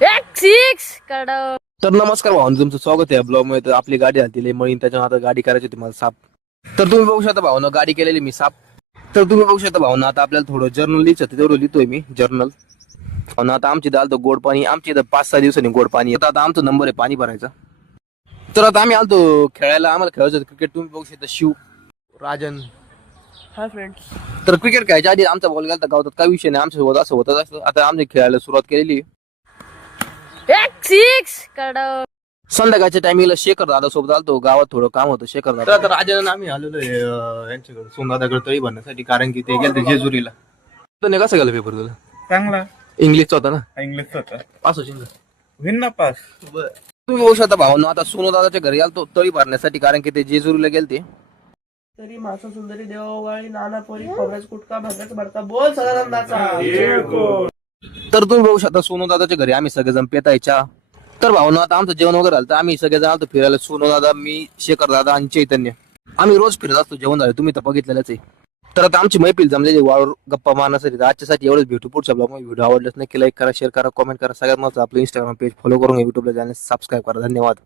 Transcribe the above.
एक सिक्स कडव. तर नमस्कार भावना, तुमचं स्वागत आहे ब्लॉग मध्ये. तर आपली गाडी आली मळीन, त्याच्यावर आता गाडी करायची होती मला साफ. तर तुम्ही बघू शकता भावना, गाडी केलेली मी साफ. तर तुम्ही बघू शकता भावना, आता आपल्याला थोडं जर्नल लिहायचं तेवढं लिहितोय मी जर्नल. भावना आता आमची दाल तर गोड पाणी, आमची इथं 5-6 दिवसांनी गोड पाणी येतं. आता आमचा नंबर आहे पाणी भरायचा. तर आता आम्ही आलतो खेळायला, आम्हाला खेळायचं होतं क्रिकेट. तुम्ही बघू शकता शिव, राजन. Hi friends. तर क्रिकेट खेळायच्या आधी आमचा बॉल गेला गावतात, काय विषय नाही, आमच्या सोबत असं होतच असतं. आता आम्ही खेळायला सुरुवात केलेली. एक सिक्स कडव. संध्याकाळच्या टायमिंगला शेखर दादा सोबत आलतो, गावात थोडं काम होतं शेखर दादा. तर आता राजाने आम्ही आलेलो यांच्याकडे सोमदादाकडे तळी भरण्यासाठी, कारण की ते गेले जेजुरीला. तर कसं गेलं पेपर तुला? चांगला इंग्लिशचा होता ना? इंग्लिश होता. पास होशील ना? होईन ना पास. तुम्ही बघू शकता भावना, आता सोनू दादाच्या घरी आलतो तळी भरण्यासाठी, कारण की ते जेजुरीला गेलते. तरी मासा सुंदरी देवावाळी नाना पोरी खोबऱ्याच कुटका भाग्याच भरता बोल सदानंदाचा. तर तुम्ही बघू शकता सोनू दादाच्या घरी आम्ही सगळेजण पेतायच्या. तर भावना आता आमचं जेवण वगैरे झालं, तर आम्ही सगळेजण आलतो फिरायला. सोनू दादा, मी, शेखर दादा आणि चैतन्य. आम्ही रोज फिरत असतो, जेवण झालं तुम्ही तर बघितलेलंच आहे. तर आता आमची मैफिल जमलेली वावर गप्पा मारण्यासाठी. तर आजच्यासाठी एवढंच, भेटू पुढच्या ब्लॉग मध्ये. व्हिडिओ आवडल्यास नक्की लाईक करा, शेअर करा, कमेंट करा. सगळ्यात महत्त्वाचं आपलं इंस्टाग्राम पेज फॉलो करून युट्यूबला चॅनल सबस्क्राईब करा. धन्यवाद.